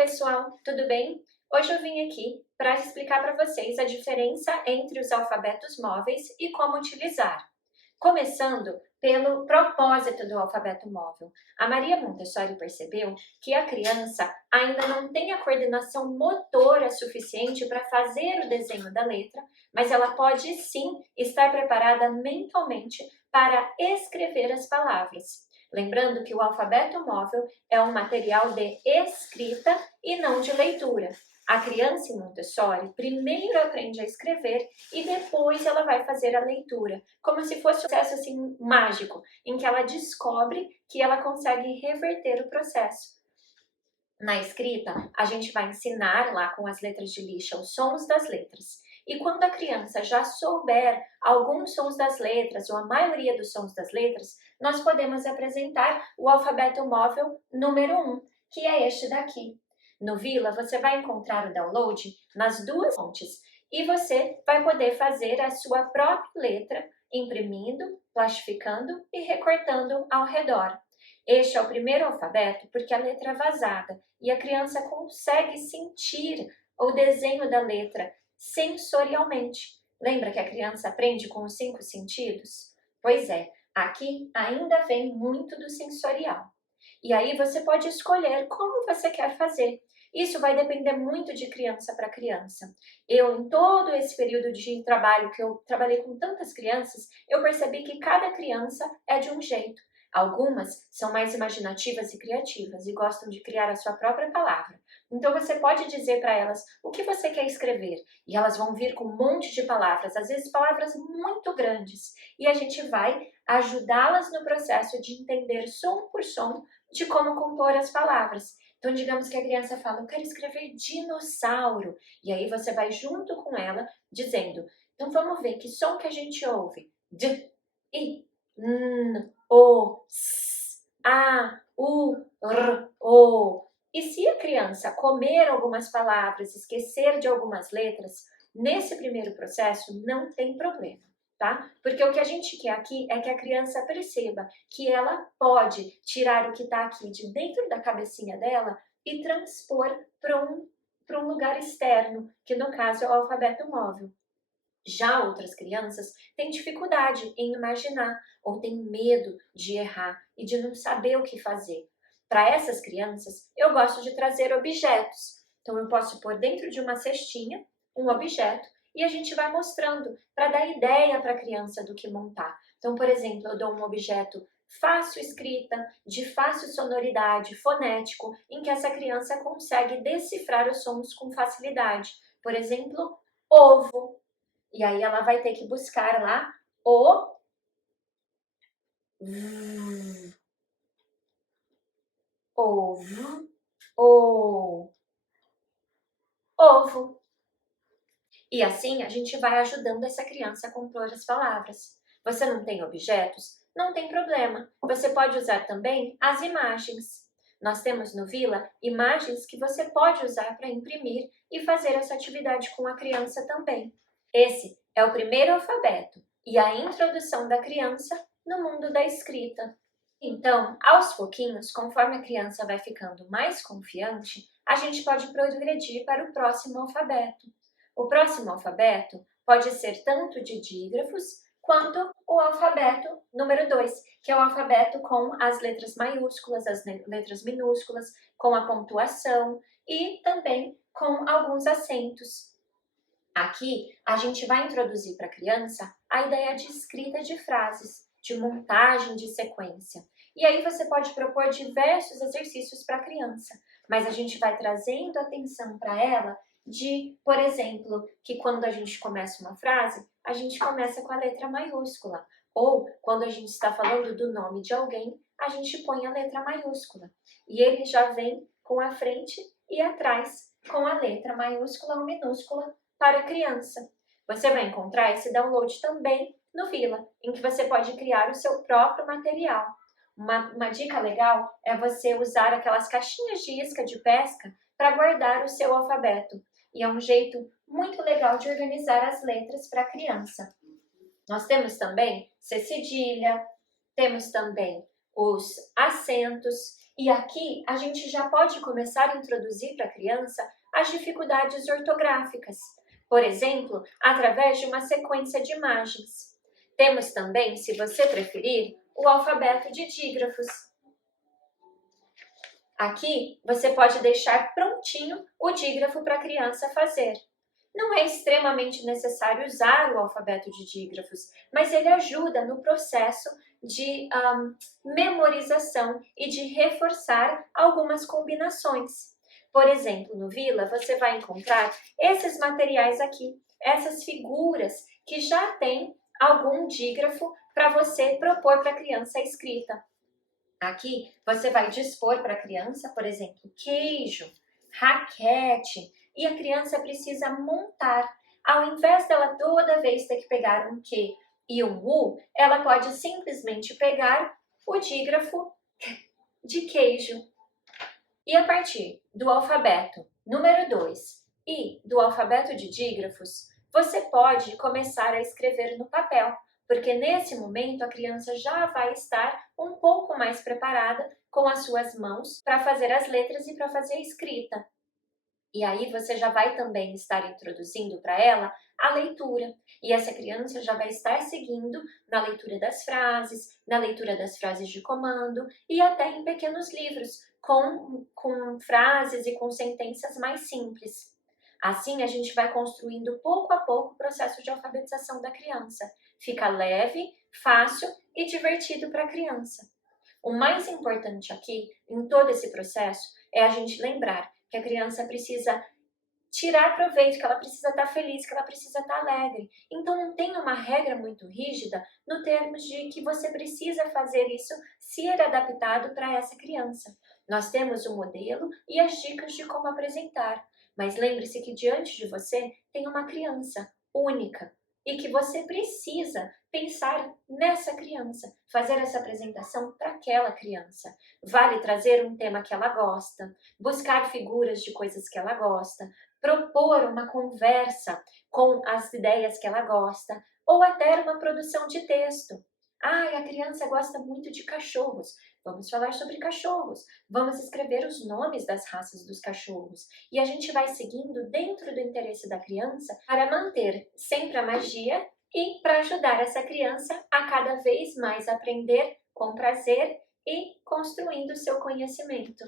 pessoal, tudo bem? Hoje eu vim aqui para explicar para vocês a diferença entre os alfabetos móveis e como utilizar. Começando pelo propósito do alfabeto móvel. A Maria Montessori percebeu que a criança ainda não tem a coordenação motora suficiente para fazer o desenho da letra, mas ela pode sim estar preparada mentalmente para escrever as palavras. Lembrando que o alfabeto móvel é um material de escrita e não de leitura. A criança em Montessori primeiro aprende a escrever e depois ela vai fazer a leitura, como se fosse um processo assim mágico, em que ela descobre que ela consegue reverter o processo. Na escrita, a gente vai ensinar lá com as letras de lixa os sons das letras. E quando a criança já souber alguns sons das letras ou a maioria dos sons das letras, nós podemos apresentar o alfabeto móvel número 1, que é este daqui. No Vila, você vai encontrar o download nas duas fontes e você vai poder fazer a sua própria letra, imprimindo, plastificando e recortando ao redor. Este é o primeiro alfabeto porque a letra é vazada e a criança consegue sentir o desenho da letra sensorialmente. Lembra que a criança aprende com os 5 sentidos? Pois é, aqui ainda vem muito do sensorial. E aí você pode escolher como você quer fazer. Isso vai depender muito de criança para criança. Em todo esse período de trabalho que eu trabalhei com tantas crianças, eu percebi que cada criança é de um jeito. Algumas são mais imaginativas e criativas e gostam de criar a sua própria palavra. Então você pode dizer para elas o que você quer escrever e elas vão vir com um monte de palavras, às vezes palavras muito grandes. E a gente vai ajudá-las no processo de entender som por som de como compor as palavras. Então, digamos que a criança fala, eu quero escrever dinossauro. E aí você vai junto com ela dizendo, então vamos ver que som que a gente ouve. D, I, N, O, S, A, U, R, O. E se a criança comer algumas palavras, esquecer de algumas letras, nesse primeiro processo não tem problema. Tá? Porque o que a gente quer aqui é que a criança perceba que ela pode tirar o que está aqui de dentro da cabecinha dela e transpor para um lugar externo, que no caso é o alfabeto móvel. Já outras crianças têm dificuldade em imaginar ou têm medo de errar e de não saber o que fazer. Para essas crianças, eu gosto de trazer objetos. Então eu posso pôr dentro de uma cestinha um objeto e a gente vai mostrando para dar ideia para a criança do que montar. Então, por exemplo, eu dou um objeto fácil escrita, de fácil sonoridade, fonético, em que essa criança consegue decifrar os sons com facilidade. Por exemplo, ovo. E aí ela vai ter que buscar lá o v, ovo, o, ovo. E assim a gente vai ajudando essa criança a compor as palavras. Você não tem objetos? Não tem problema. Você pode usar também as imagens. Nós temos no Vila imagens que você pode usar para imprimir e fazer essa atividade com a criança também. Esse é o primeiro alfabeto e a introdução da criança no mundo da escrita. Então, aos pouquinhos, conforme a criança vai ficando mais confiante, a gente pode progredir para o próximo alfabeto. O próximo alfabeto pode ser tanto de dígrafos quanto o alfabeto número 2, que é o alfabeto com as letras maiúsculas, as letras minúsculas, com a pontuação e também com alguns acentos. Aqui, a gente vai introduzir para a criança a ideia de escrita de frases, de montagem de sequência. E aí você pode propor diversos exercícios para a criança, mas a gente vai trazendo atenção para ela de, por exemplo, que quando a gente começa uma frase, a gente começa com a letra maiúscula. Ou, quando a gente está falando do nome de alguém, a gente põe a letra maiúscula. E ele já vem com a frente e atrás com a letra maiúscula ou minúscula para a criança. Você vai encontrar esse download também no Vila, em que você pode criar o seu próprio material. Uma dica legal é você usar aquelas caixinhas de isca de pesca para guardar o seu alfabeto. E é um jeito muito legal de organizar as letras para a criança. Nós temos também C cedilha, temos também os acentos, e aqui a gente já pode começar a introduzir para a criança as dificuldades ortográficas, por exemplo, através de uma sequência de imagens. Temos também, se você preferir, o alfabeto de dígrafos. Aqui você pode deixar prontinho o dígrafo para a criança fazer. Não é extremamente necessário usar o alfabeto de dígrafos, mas ele ajuda no processo de memorização e de reforçar algumas combinações. Por exemplo, no Vila, você vai encontrar esses materiais aqui, essas figuras que já têm algum dígrafo para você propor para a criança a escrita. Aqui você vai dispor para a criança, por exemplo, queijo, raquete, e a criança precisa montar. Ao invés dela toda vez ter que pegar um Q e um U, ela pode simplesmente pegar o dígrafo de queijo. E a partir do alfabeto número 2 e do alfabeto de dígrafos, você pode começar a escrever no papel, porque nesse momento a criança já vai estar um pouco mais preparada com as suas mãos para fazer as letras e para fazer a escrita. E aí você já vai também estar introduzindo para ela a leitura. E essa criança já vai estar seguindo na leitura das frases, na leitura das frases de comando e até em pequenos livros com frases e com sentenças mais simples. Assim a gente vai construindo pouco a pouco o processo de alfabetização da criança. Fica leve, fácil e divertido para a criança. O mais importante aqui, em todo esse processo, é a gente lembrar que a criança precisa tirar proveito, que ela precisa estar feliz, que ela precisa estar alegre. Então não tem uma regra muito rígida no termos de que você precisa fazer isso ser adaptado para essa criança. Nós temos o modelo e as dicas de como apresentar, mas lembre-se que diante de você tem uma criança única e que você precisa pensar nessa criança, fazer essa apresentação para aquela criança. Vale trazer um tema que ela gosta, buscar figuras de coisas que ela gosta, propor uma conversa com as ideias que ela gosta, ou até uma produção de texto. A criança gosta muito de cachorros. Vamos falar sobre cachorros. Vamos escrever os nomes das raças dos cachorros. E a gente vai seguindo dentro do interesse da criança para manter sempre a magia e para ajudar essa criança a cada vez mais aprender com prazer e construindo seu conhecimento.